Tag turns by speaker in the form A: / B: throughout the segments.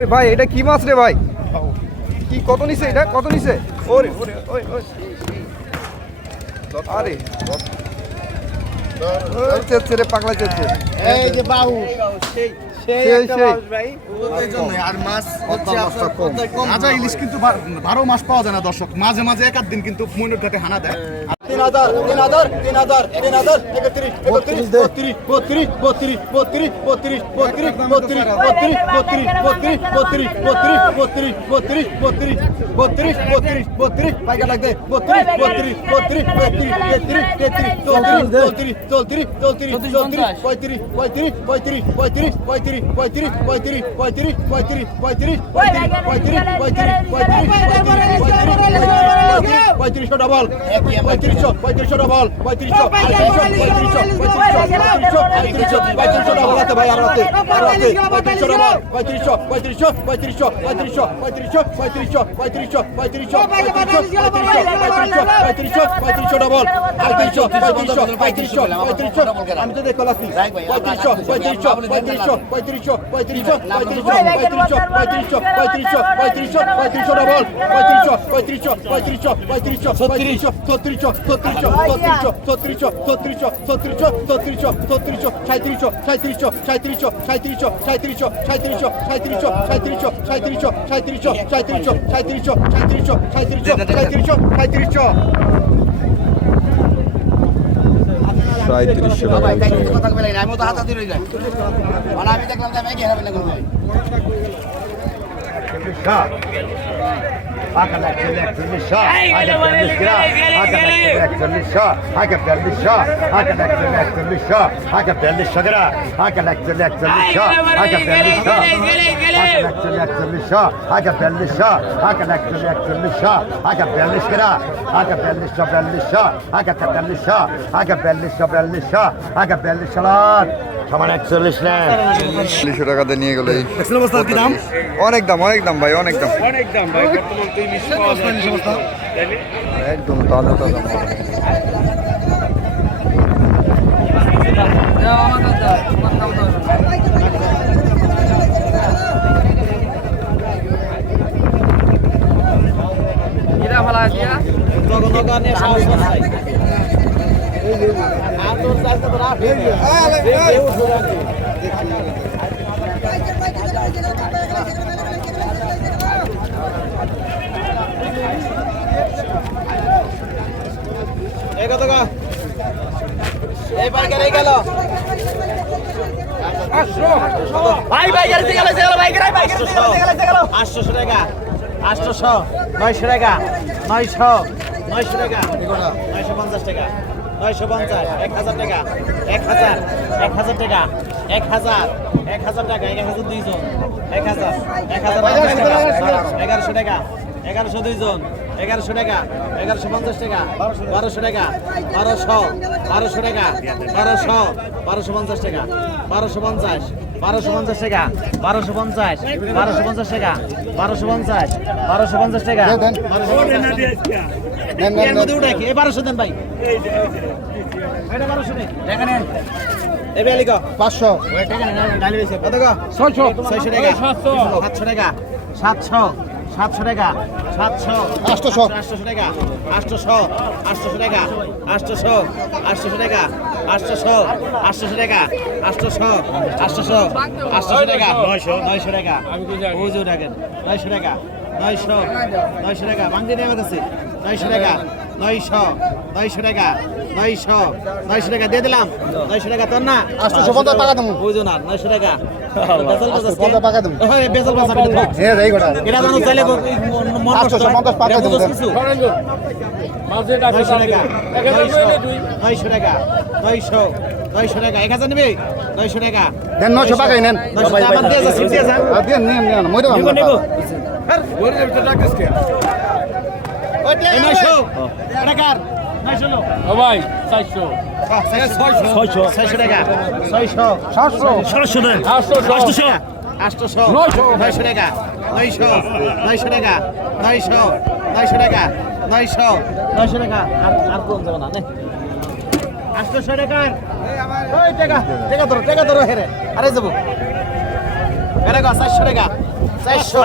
A: ভাই এটা কি মাছ রে ভাই? কি কত নিছে এটা? কত নিছে? ওরে ওরে ওই ওই আরে। ওই চেচ্ছে রে পাগলা চেচ্ছে।
B: এই যে বাহু সেই
A: সেই।
B: ভাই।
C: এই জন্যই আর মাছ হচ্ছে আপনার
A: কম।
C: কম। ইলিশ কিন্তু বারো মাস পাওয়া যায় না দর্শক। মাঝে মাঝে এক আধ দিন কিন্তু মইনুর ঘাটে হানা দেয়।
B: তিন হাজার তিন হাজার তিন হাজার তিন হাজার একত্রিশ একত্রিশ বত্রিশ বত্রিশ বত্রিশ বত্রিশ বত্রিশ বত্রিশ বত্রিশ বত্রিশ বত্রিশ বত্রিশ বত্রিশ বত্রিশ বত্রিশ বত্রিশ বত্রিশ বত্রিশ বত্রিশ পাইকা লাগবে বত্রিশ বত্রিশ বত্রিশ বত্রিশ তেত্রিশ তেত্রিশ চৌত্রিশ চৌত্রিশ চৌত্রিশ চৌত্রিশ চৌত্রিশ পঁয়ত্রিশ পঁয়ত্রিশ পঁয়ত্রিশ পঁয়ত্রিশ পঁয়ত্রিশ পঁয়ত্রিশ পঁয়ত্রিশ পঁয়ত্রিশ পঁয়ত্রিশ পঁয়ত্রিশ পঁয়ত্রিশ পঁয়ত্রিশ পঁয়ত্রিশ পঁয়ত্রিশ পঁয়ত্রিশশো ডাবল পঁয়ত্রিশশো পঁয়ত্রিশশো ডাবল পঁয়ত্রিশশো পঁয়ত্রিশশো পঁয়ত্রিশশো পঁয়ত্রিশশো ডাবল আছে ভাই আর আছে আর আছে পঁয়ত্রিশশো ডাবল পঁয়ত্রিশশো পঁয়ত্রিশশো পঁয়ত্রিশশো পঁয়ত্রিশশো পঁয়ত্রিশশো পঁয়ত্রিশশো পঁয়ত্রিশশো পঁয়ত্রিশশো পঁয়ত্রিশশো পঁয়ত্রিশশো পঁয়ত্রিশশো পঁয়ত্রিশশো ডাবল পঁয়ত্রিশশো পঁয়ত্রিশশো পঁয়ত্রিশশো পঁয়ত্রিশশো আমি তো দেখো লাস্তি পঁয়ত্রিশশো পঁয়ত্রিশশো পঁয়ত্রিশশো পঁয়ত্রিশশো পঁয়ত্রিশশো পঁয়ত্রিশশো পঁয়ত্রিশশো পঁয়ত্রিশশো পঁয়ত্রিশশো পঁয়ত্রিশশো ডাবল পঁয়ত্রিশশো পঁয়ত্রিশশো পঁয়ত্রিশশো পঁয়ত্রিশশো পঁয়ত্রিশশো ছত্রিশশো ছত্রিশশো ছত্রিশশো ছত্রিশশো ছত্রিশশো ছত্রিশশো ছত্রিশশো ছত্রিশশো সাঁত্রিশশো সাঁত্রিশশো সাঁত্রিশশো সাঁত্রিশশো সাঁত্রিশশো সাঁত্রিশশো সাঁত্রিশশো সাঁত্রিশশো সাঁত্রিশশো সাঁত্রিশশো সাঁত্রিশশো সাঁত্রিশশো সাঁত্রিশশো সাঁত্রিশশো সাঁত্রিশশো সাঁত্রিশশো
A: সাঁত্রিশশো
C: বলে আমি তো হাতাতে রয়ে যায় মানে আমি দেখলাম যে আমি ঘেরা একচল্লিশ ষাট
D: হাকাম একচল্লিশ একচল্লিশ
A: ষাট হাকাম চল্লিশ গ্রাম হাকাম
C: একচল্লিশ ষাট
A: হাকাম চল্লিশ ষাট হাকাম একচল্লিশ একচল্লিশ ষাট
E: হাকাম চল্লিশ সগরা হাকাম একচল্লিশ একচল্লিশ ষাট হাকাম চল্লিশ ষাট
A: হাকাম একচল্লিশ একচল্লিশ ষাট
B: হাকাম চল্লিশ ষাট হাকাম একচল্লিশ একচল্লিশ ষাট হাকাম চল্লিশ গ্রাম হাকাম
A: চল্লিশ চল্লিশ ষাট হাকাম চল্লিশ ষাট হাকাম চল্লিশ চল্লিশ ষাট হাকাম চল্লিশ ষাট হাকাম চল্লিশ ষাট সামান একচল্লিশ না চল্লিশশো টাকাতে নিয়ে
B: গেলো দাম? অনেক দাম অনেক দাম ভাই অনেক দাম। অনেক দাম ভাই একদম তাজা তাজা ভালো আছি হ্যাঁ? ভাই বাইকের গেল বাইকের আটশোশো টাকা আটশোশো নয়শো টাকা নয়শো নয়শো টাকা নয়শো পঞ্চাশ টাকা 950 টাকা 950 1000 টাকা 1000 1000 টাকা 1000 1000 টাকা 1000 দুইজন 1000 1000 1100 টাকা 1100 দুইজন এগারোশো টাকা এগারোশো পঞ্চাশ টাকা বারোশো টাকা বারোশো বারোশো টাকা বারোশো বারোশো পঞ্চাশ টাকা বারোশো পঞ্চাশ বারোশো পঞ্চাশ টাকা বারোশো পঞ্চাশ বারোশো পঞ্চাশ টাকা বারোশো পঞ্চাশ বারোশো পঞ্চাশ টাকা বারোশো পঞ্চাশ এর মধ্যে উঠে কি? বারোশো দেন ভাই। এটা বারোশো নেই টাকা নেন এ বেলিকা
C: পাঁচশো
B: ছয়শো। ছয়শো টাকা। সাতশো। টাকা। সাতশো। সাতশো টাকা। সাতশো।
C: আটশোশো।
B: আটশোশো টাকা। আটশোশো। আটশোশো টাকা। আটশোশো। আটশোশো টাকা। আটশোশো। আটশোশো টাকা। আটশোশো। আটশোশো। আটশোশো টাকা। নয়শো। নয়শো টাকা। বুঝে থাকেন নয়শো টাকা। নয়শো। নয়শো টাকা। বাংলা নেওয়া গেছে নয়শো টাকা নয়শো নয়শো টাকা নয়শো নয়শো টাকা দিয়ে দিলাম। নয়শো টাকা তোর না?
C: আটশো পঞ্চাশ টাকা দেবো।
B: বুঝো না নয়শো টাকা। নয়শো টাকা। নয়শো নয়শো টাকা। এক হাজার টাকা।
C: নেন।
E: ভাই চারশো
B: ছয়শো। ছয়শো। টাকা। ছয়শো। সাতশো সাতশো। দেন। আটশোশো আটশোশো নয়শো। টাকা। নয়শো। নয়শো টাকা। নয়শো। নয়শো টাকা। নয়শো। নয়শো টাকা। আর আর কোন যাবে না নে। আটশোশো টাকার। ওই টাকা টাকা ধরো টাকা ধরো হেরে। আরে যাব। এটা চারশো টাকা।
F: চারশো।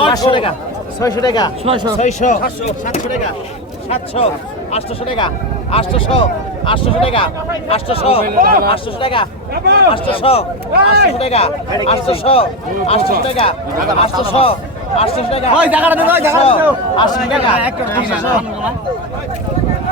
F: পাঁচশো। টাকা। ছয়শো টাকা। ছয়শো। সাতশো। টাকা। সাতশো। আটশোশো টাকা। আটশোশো। আটশোশো টাকা। আটশোশো। আটশোশো টাকা। আটশোশো। আটশোশো টাকা। আটশোশো। আটশোশো টাকা। আটশোশো। আটশোশো টাকা। আটশোশো। টাকা। আটশোশো।
B: টাকা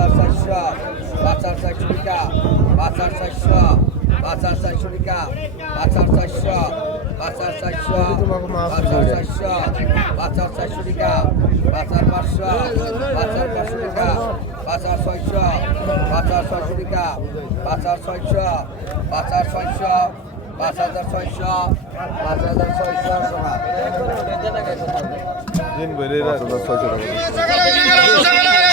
G: বাজার শস্য বাজার শস্যিকা বাজার শস্য বাজার শস্যিকা বাজার শস্য বাজার শস্য বাজার শস্য বাজার শস্যিকা বাজার পাঁচশো বাজার পাঁচশিকা বাজার শস্য বাজার শস্যিকা বাজার শস্য বাজার শস্য পাঁচ হাজার ছয়শো পাঁচ হাজার ছয়শো টাকা।
B: দিন বেড়ে ছয়শো টাকা।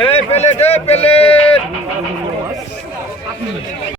B: এই প্লেট এই প্লেট।